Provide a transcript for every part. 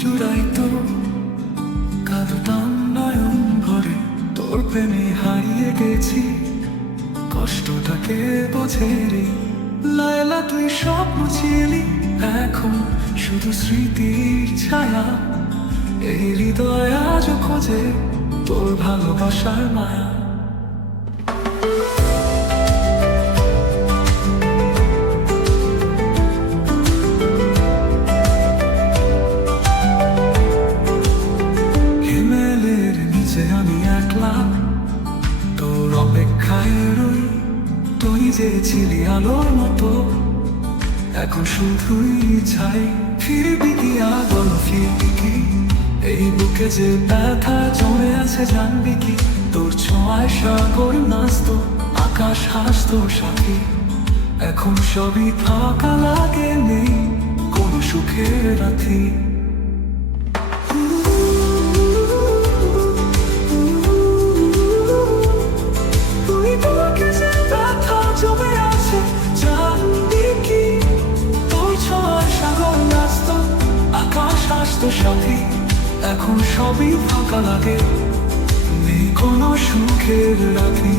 জুড়াইতো কাঁদতাম নয়ন ভরে, তোর প্রেমে হারিয়ে গেছি কষ্টটাকে বোঝে রে। লায়লা তুই স্বপ্ন ছিলি, এখন শুধু স্মৃতির ছায়া। এই হৃদয় আজও খোঁজে তোর ভালোবাসার মায়া। হিমেলের নিচে আমি একলা তোর অপেক্ষায় রই। তুই যে ছিলি আলোর মতো, এখন শুধুই ছাই। ফিরবি কি আবার ফিরবি কি? এই বুকে যে ব্যথা জমে আছে জানবি কি? তোর ছোঁয়ায় সাগর নাচতো, আকাশ হাসতো সাথী। এখন সবই ফাঁকা লাগে, নেই কোনো সুখের রাথি। সাথী এখন সবই ফাঁকা লাগে, নেই কোনো সুখের রাথি।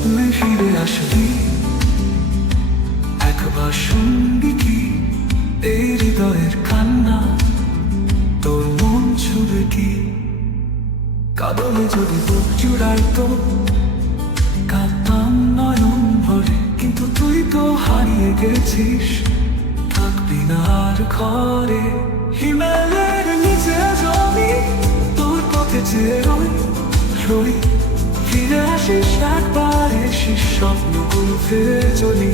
তুমি ফিরে আসবি একবার, শুনবি কি এই হৃদয়ের কান্না? তোর মন ছুবে কি কাঁদলে যদি বুক জুড়াইতো? কাঁদতাম নয়ন ভরে, কিন্তু তুই তো হারিয়ে গেছিস, থাকবি না আর ঘরে। হিমালয়ের নিচে জমি তোর পথে চেয়ে রই। ফিরে আসিস একবার, এসিস স্বপ্নগুলো ফিরে চলি।